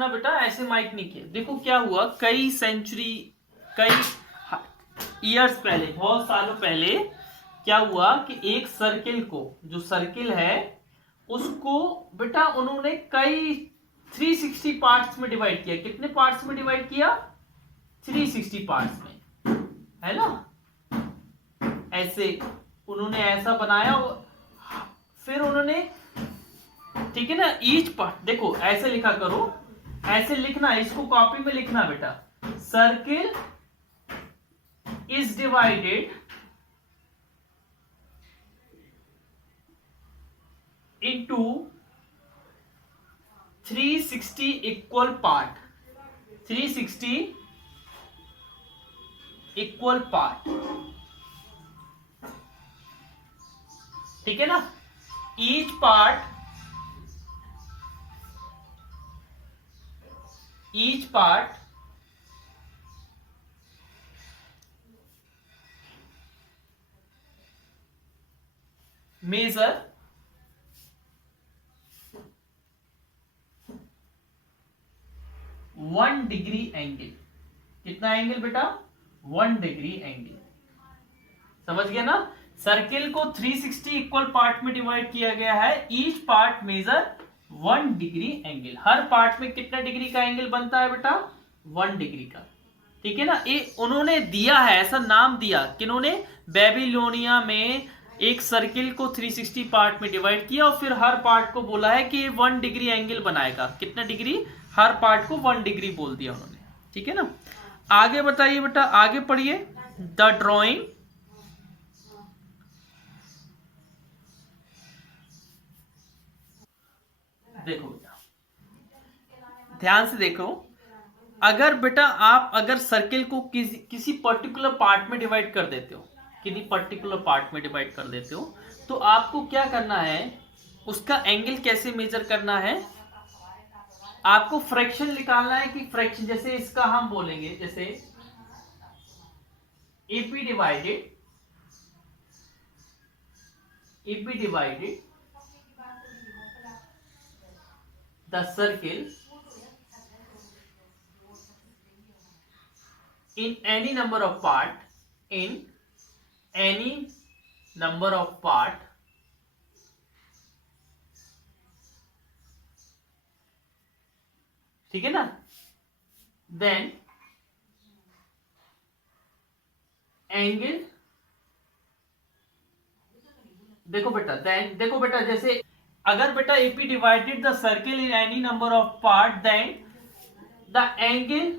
रखना बेटा, ऐसे माइक नहीं किया। देखो क्या हुआ, कई सेंचुरी, कई ईयर्स पहले, बहुत सालों पहले क्या हुआ कि एक सर्किल को, जो सर्किल है उसको बेटा उन्होंने कई 360 पार्ट्स में डिवाइड किया। कितने पार्ट्स में डिवाइड किया? 360 पार्ट्स में, है ना। ऐसे उन्होंने ऐसा बनाया, फिर उन्होंने, ठीक है ना, ईच पार्ट, देखो ऐसे लिखा करो, ऐसे लिखना, इसको कॉपी में लिखना बेटा। Circle is divided into 360 equal part, 360 equal part, ठीक है ना। Each part measure 1 degree angle. कितना एंगल बेटा? 1 डिग्री एंगल। समझ गया ना। सर्किल को 360 इक्वल पार्ट में डिवाइड किया गया है। Each part measure 1 degree angle. हर पार्ट में कितना डिग्री का एंगल बनता है बेटा? 1 डिग्री का, ठीक है ना। ये उन्होंने दिया है, ऐसा नाम दिया, किन्होंने? बेबीलोनिया में एक सर्किल को 360 पार्ट में डिवाइड किया और फिर हर पार्ट को बोला है कि 1 डिग्री एंगल बनाएगा। कितना डिग्री? हर पार्ट को 1 डिग्री बोल दिया उन्होंने, ठीक है ना। आगे बताइए बेटा, आगे पढ़िए। द ड्रॉइंग, देखो बेटा ध्यान से देखो। अगर बेटा आप अगर सर्किल को किसी पर्टिकुलर पार्ट में डिवाइड कर देते हो, किसी पर्टिकुलर पार्ट में डिवाइड कर देते हो, तो आपको क्या करना है, उसका एंगल कैसे मेजर करना है? आपको फ्रैक्शन निकालना है कि फ्रैक्शन, जैसे इसका हम बोलेंगे, जैसे AP divided the circle in any number of part, ठीक है ना। देन एंगल, देखो बेटा जैसे अगर बेटा AP divided the circle in any number of part, then the angle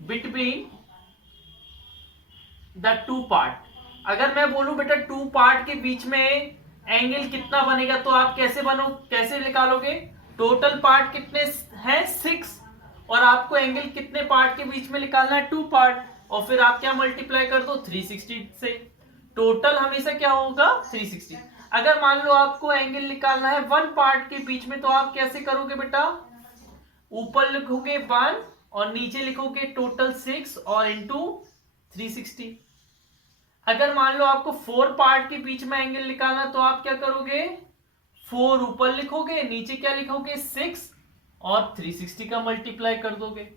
between the two part. अगर मैं बोलूं बेटा 2 पार्ट के बीच में एंगल कितना बनेगा, तो आप कैसे निकालोगे? टोटल पार्ट कितने हैं? 6, और आपको एंगल कितने पार्ट के बीच में निकालना है? 2 पार्ट, और फिर आप क्या मल्टीप्लाई कर दो? 360 से। टोटल हमेशा क्या होगा? 360। अगर मान लो आपको एंगल निकालना है 1 पार्ट के बीच में, तो आप कैसे करोगे बेटा? ऊपर लिखोगे 1 और नीचे लिखोगे टोटल 6 और इंटू 360। अगर मान लो आपको 4 पार्ट के बीच में एंगल निकालना, तो आप क्या करोगे? 4 ऊपर लिखोगे, नीचे क्या लिखोगे? 6 और 360 का मल्टीप्लाई कर दोगे।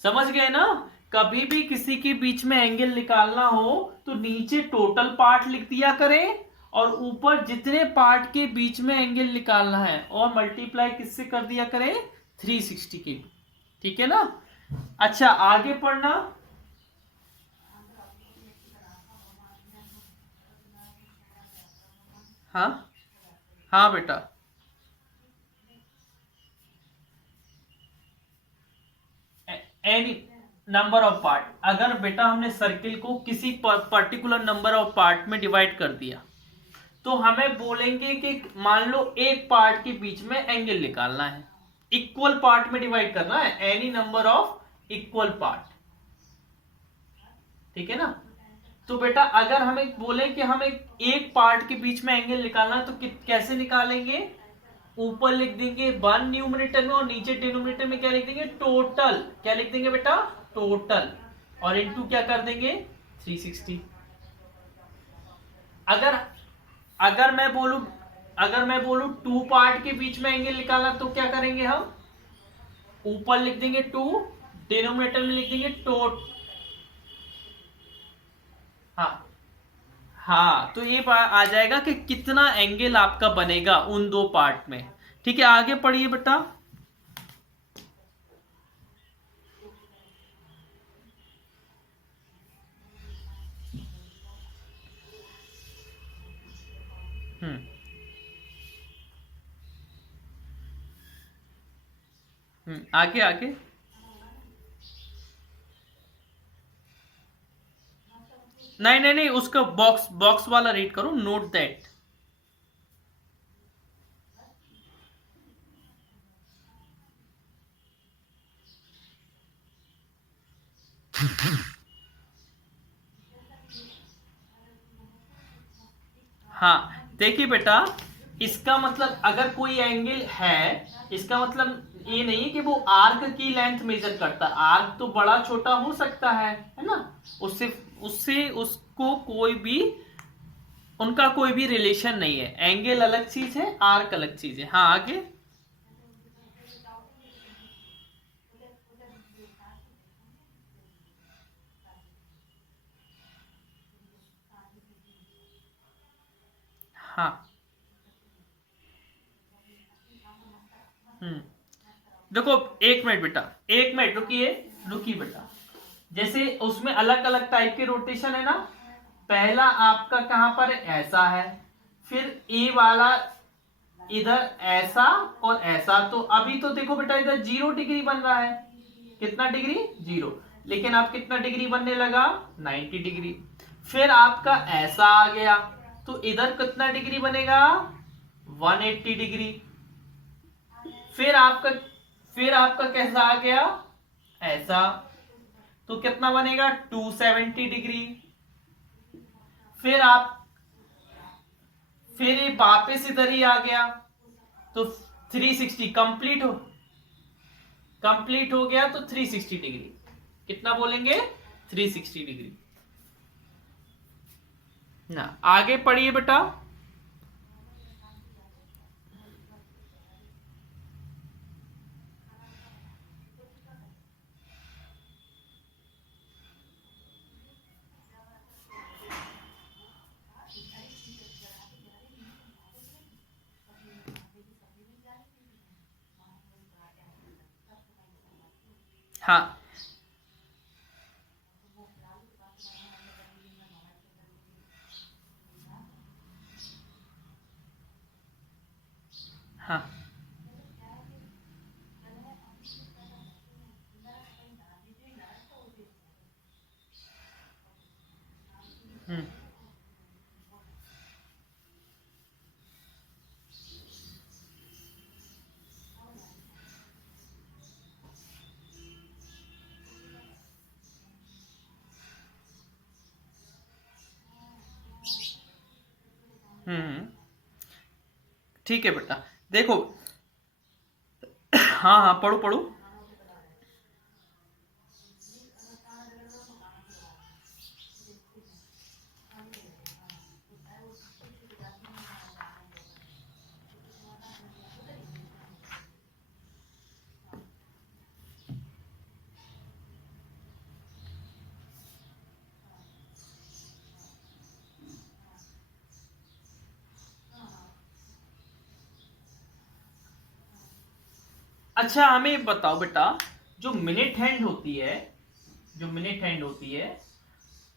समझ गए ना। कभी भी किसी के बीच में एंगल निकालना हो तो नीचे टोटल पार्ट लिख दिया करें और ऊपर जितने पार्ट के बीच में एंगल निकालना है और मल्टीप्लाई किससे कर दिया करें? 360 के, ठीक है ना। अच्छा आगे पढ़ना। हाँ बेटा, एनी नंबर ऑफ पार्ट। अगर बेटा हमने सर्किल को किसी पर्टिकुलर नंबर ऑफ पार्ट में डिवाइड कर दिया, तो हमें बोलेंगे कि मान लो एक पार्ट के बीच में एंगल निकालना है, इक्वल पार्ट में डिवाइड करना है, any number of equal part, ठीक है ना। तो बेटा अगर हमें बोले कि हमें एक पार्ट के बीच में एंगल निकालना है, तो कैसे निकालेंगे? ऊपर लिख देंगे 1 न्यूमरेटर में और नीचे डिनोमिनेटर में क्या लिख देंगे? टोटल। क्या लिख देंगे बेटा? टोटल, और इनटू क्या कर देंगे? 360। अगर मैं बोलूं अगर मैं बोलूं टू पार्ट के बीच में एंगल निकालना तो क्या करेंगे हम, ऊपर लिख देंगे टू, डिनोमिनेटर में लिख देंगे टोट। हाँ हाँ, तो ये आ जाएगा कि कितना एंगल आपका बनेगा उन दो पार्ट में। ठीक है, आगे पढ़िए बेटा। हम्म आगे आगे। नहीं नहीं नहीं, उसका बॉक्स बॉक्स वाला रीड करो, नोट दैट। हाँ देखिए बेटा, इसका मतलब अगर कोई एंगल है, इसका मतलब ये नहीं है कि वो आर्क की लेंथ मेजर करता। आर्क तो बड़ा छोटा हो सकता है ना, उससे उससे उसको कोई भी, उनका कोई भी रिलेशन नहीं है। एंगल अलग चीज है, आर्क अलग चीज है। हाँ आगे। हाँ हम्म देखो, एक मिनट बेटा, एक मिनट रुकिए, रुकिए बेटा। जैसे उसमें अलग अलग टाइप के रोटेशन है ना। पहला आपका कहां पर है, ऐसा है। फिर ए वाला इधर ऐसा और ऐसा। तो अभी तो देखो बेटा, इधर 0 डिग्री बन रहा है। कितना डिग्री, 0। लेकिन अब कितना डिग्री बनने लगा, 90 डिग्री। फिर आपका ऐसा आ गया, तो इधर कितना डिग्री बनेगा, 180 डिग्री। फिर आपका फिर आपका कैसा आ गया, ऐसा, तो कितना बनेगा, 270 डिग्री। फिर आप फिर ये वापस इधर ही आ गया, तो 360 कंप्लीट हो गया, तो 360 डिग्री। कितना बोलेंगे, 360 डिग्री ना। आगे पढ़िए बेटा। हाँ हाँ हम्म हम्म ठीक है बेटा, देखो। हाँ हाँ, पढ़ो पढ़ो। अच्छा हमें बताओ बेटा, जो मिनट हैंड होती है, जो मिनट हैंड होती है,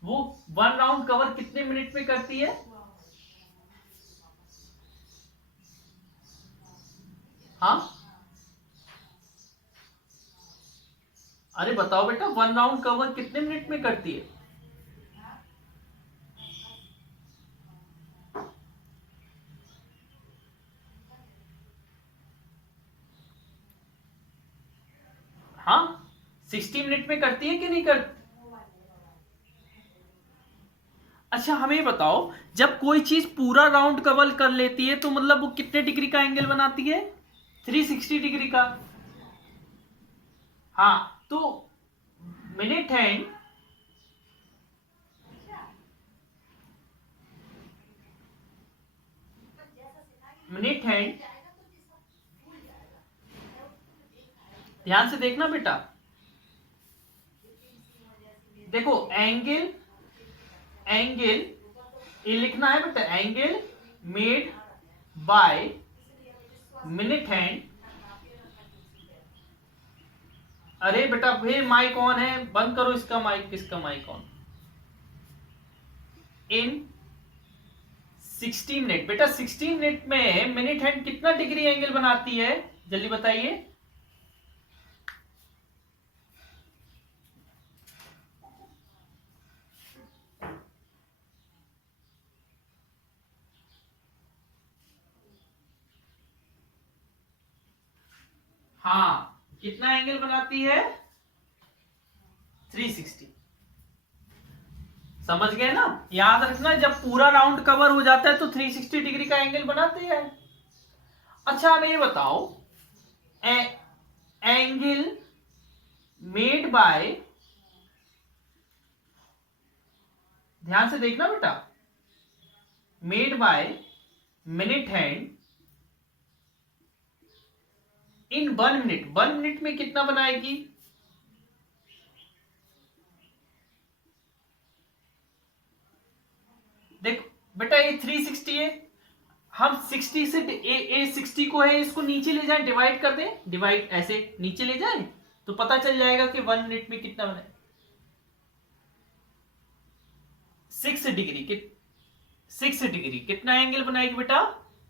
वो 1 राउंड कवर कितने मिनट में करती है। हाँ, अरे बताओ बेटा, 1 राउंड कवर कितने मिनट में करती है। हाँ, 60 मिनट में करती है कि नहीं करती। अच्छा हमें बताओ, जब कोई चीज पूरा राउंड कवर कर लेती है तो मतलब वो कितने डिग्री का एंगल बनाती है, 360 डिग्री का। हाँ, तो मिनट हैंड, मिनट हैंड, ध्यान से देखना बेटा, देखो एंगल, एंगल ये लिखना है बेटा, angle made by minute hand. अरे बेटा फिर माइक ऑन है, बंद करो इसका माइक, किसका माइक ऑन। इन 60 मिनट, बेटा 60 मिनट में मिनट हैंड कितना डिग्री एंगल बनाती है, जल्दी बताइए। हाँ, कितना एंगल बनाती है, 360। समझ गए ना, याद रखना जब पूरा राउंड कवर हो जाता है तो 360 डिग्री का एंगल बनाते हैं। अच्छा हमें ये बताओ, एंगल मेड बाय, ध्यान से देखना बेटा, made by minute hand in 1 minute, 1 minute में कितना बनाएगी। देखो बेटा ये 360 है, हम 60 से 60 को है, इसको नीचे ले जाए, डिवाइड कर दें, डिवाइड ऐसे नीचे ले जाए तो पता चल जाएगा कि 1 मिनट में कितना बने। 6 डिग्री, 6 डिग्री कितना एंगल बनाएगी बेटा,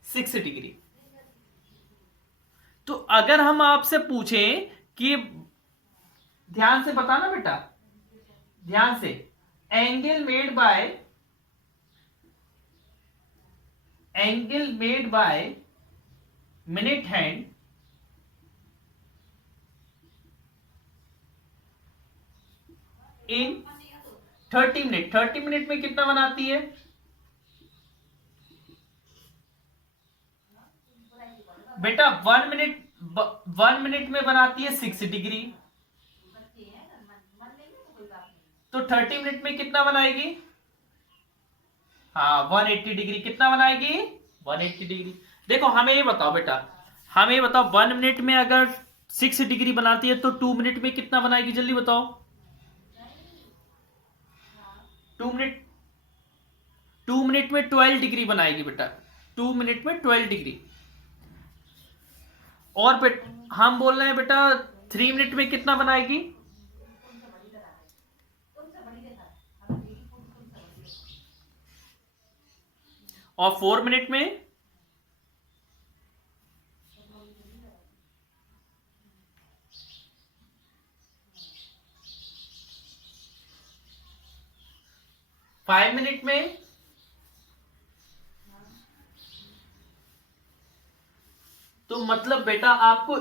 6 डिग्री। तो अगर हम आपसे पूछें कि, ध्यान से बताना बेटा, ध्यान से, angle made bye, angle made by minute hand in 30 minute, 30 minute में कितना बनाती है। बेटा 1 मिनट में बनाती है 6 डिग्री, तो 30 मिनट में कितना बनाएगी, हाँ 180 डिग्री, कितना बनाएगी, 180 डिग्री। देखो हमें ये बताओ बेटा, हमें ये बताओ 1 मिनट में अगर 6 डिग्री बनाती है तो 2 मिनट में कितना बनाएगी, जल्दी बताओ। 2 मिनट, 2 मिनट में 12 डिग्री बनाएगी बेटा, 2 मिनट में 12 डिग्री। और हम बोल रहे हैं बेटा 3 मिनट में कितना बनाएगी, और 4 मिनट में, फाइव मिनट में, तो मतलब बेटा आपको,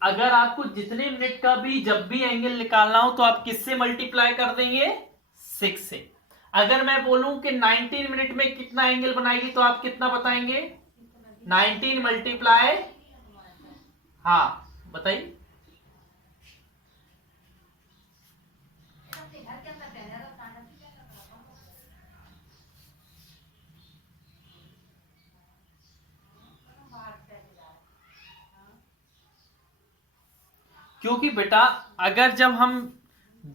अगर आपको जितने मिनट का भी जब भी एंगल निकालना हो तो आप किससे मल्टीप्लाई कर देंगे, 6 से। अगर मैं बोलूं कि 19 मिनट में कितना एंगल बनाएगी तो आप कितना बताएंगे, 19 मल्टीप्लाई, हाँ बताइए। क्योंकि बेटा अगर जब हम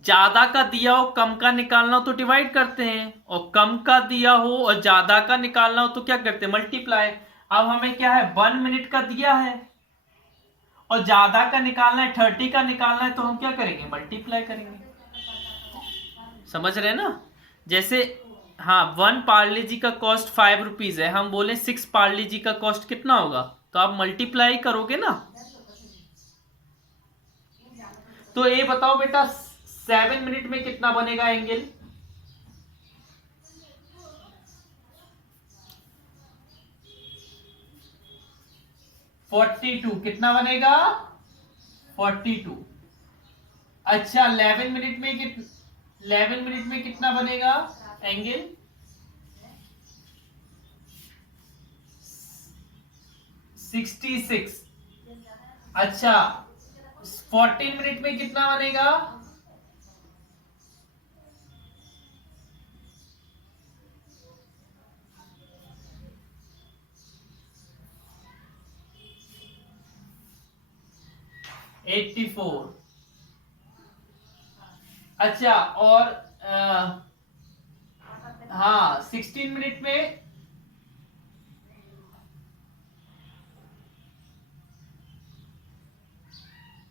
ज्यादा का दिया हो कम का निकालना हो तो डिवाइड करते हैं, और कम का दिया हो और ज्यादा का निकालना हो तो क्या करते हैं, मल्टीप्लाई। अब हमें क्या है, 1 मिनट का दिया है और ज्यादा का निकालना है, 30 का निकालना है, तो हम क्या करेंगे, मल्टीप्लाई करेंगे। समझ रहे हैं ना, जैसे हाँ 1 पार्ले जी का कॉस्ट 5 रुपीज है, हम बोले 6 पार्ले जी का कॉस्ट कितना होगा, तो आप मल्टीप्लाई करोगे ना। तो ये बताओ बेटा 7 मिनट में कितना बनेगा एंगल, 42, कितना बनेगा, 42। अच्छा 11 मिनट में 11 मिनट में कितना बनेगा एंगल, 66। अच्छा 14 मिनट में कितना बनेगा, 84। अच्छा, और हाँ 16 मिनट में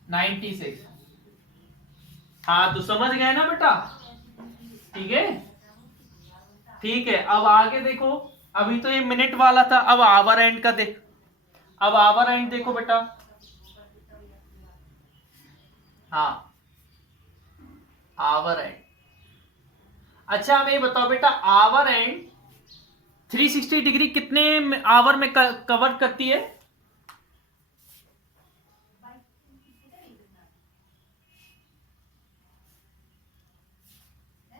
96। हाँ तो समझ गए ना बेटा? ठीक है, ठीक है। अब आगे देखो, अभी तो ये मिनट वाला था, अब आवर एंड का देख। अब आवर एंड देखो बेटा। हाँ, आवर एंड। अच्छा हमें ये बताओ बेटा, आवर एंड 360 डिग्री कितने आवर में कवर करती है?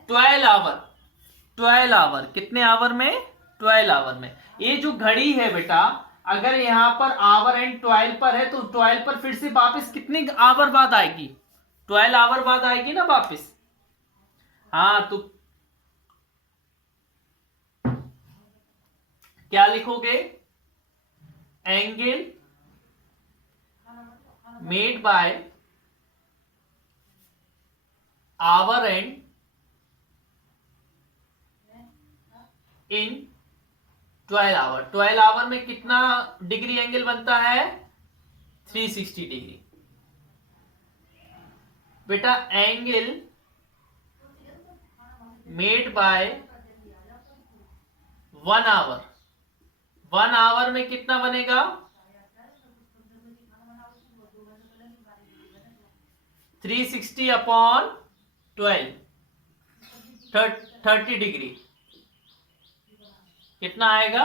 12 आवर। 12 आवर, कितने आवर में? 12 आवर में। ये जो घड़ी है बेटा, अगर यहां पर आवर एंड 12 पर है तो 12 पर फिर से वापस कितने आवर बाद आएगी? 12 आवर बाद आएगी ना वापस। हाँ तो क्या लिखोगे? Angle made by hour hand in 12 hour. 12 hour में कितना डिग्री एंगल बनता है? 360 डिग्री। बेटा angle made by 1 hour, 1 hour में कितना बनेगा? 360 अपॉन 12, 30 डिग्री। कितना आएगा?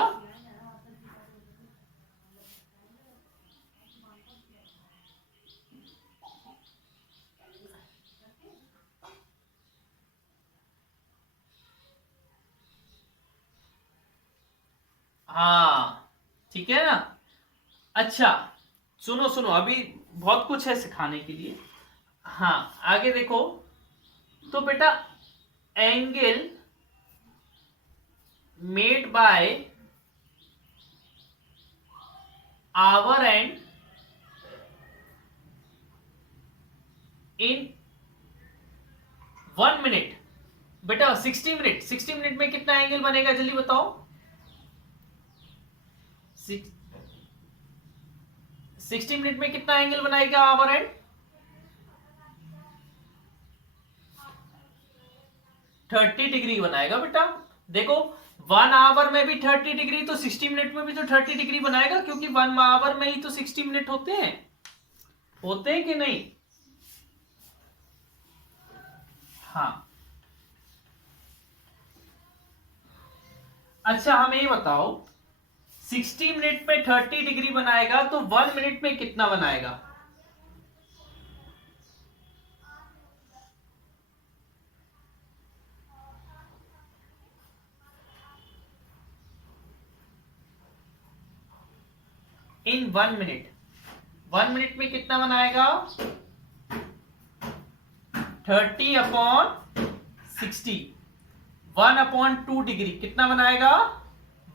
हाँ ठीक है ना। अच्छा सुनो सुनो, अभी बहुत कुछ है सिखाने के लिए। हाँ आगे देखो, तो बेटा angle made by hour hand in 1 minute. बेटा 60 मिनट, 60 मिनट में कितना एंगल बनेगा जल्दी बताओ? 60 मिनट में कितना एंगल बनाएगा आवर एंड? 30 डिग्री बनाएगा बेटा। देखो 1 आवर में भी 30 डिग्री, तो 60 मिनट में भी तो 30 डिग्री बनाएगा, क्योंकि 1 आवर में ही तो 60 मिनट होते हैं कि नहीं? हाँ। अच्छा हमें ये बताओ, 60 मिनट में 30 डिग्री बनाएगा तो 1 मिनट में कितना बनाएगा? इन 1 मिनट, 1 मिनट में कितना बनाएगा? 30 अपॉन 60, 1 अपॉन 2 डिग्री। कितना बनाएगा?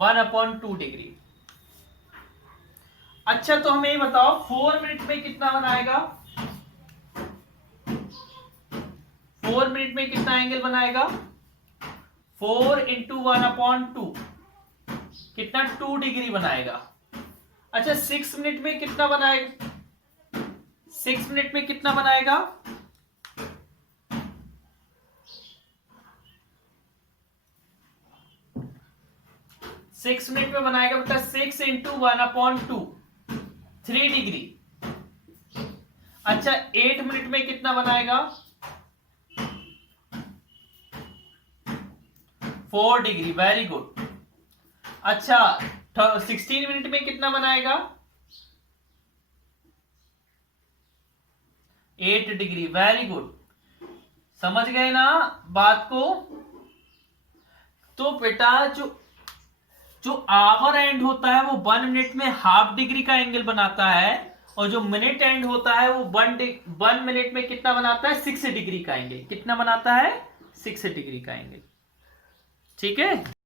1 अपॉन 2 डिग्री। अच्छा तो हमें ये बताओ 4 मिनट में कितना बनाएगा? 4 मिनट में कितना एंगल बनाएगा? 4 इंटू 1 अपॉन 2, कितना? 2 डिग्री बनाएगा। अच्छा 6 मिनट में कितना बनाएगा? 6 मिनट में कितना बनाएगा? 6 मिनट में बनाएगा बेटा 6 इंटू 1 अपॉन 2, 3 डिग्री। अच्छा 8 मिनट में कितना बनाएगा? 4 डिग्री, वेरी गुड। अच्छा 16 मिनट में कितना बनाएगा? 8 डिग्री, वेरी गुड। समझ गए ना बात को? तो बेटा जो आवर एंड होता है वो 1 मिनट में हाफ डिग्री का एंगल बनाता है, और जो मिनट एंड होता है वो 1 मिनट में कितना बनाता है? 6 डिग्री का एंगल। कितना बनाता है? 6 डिग्री का एंगल। ठीक है।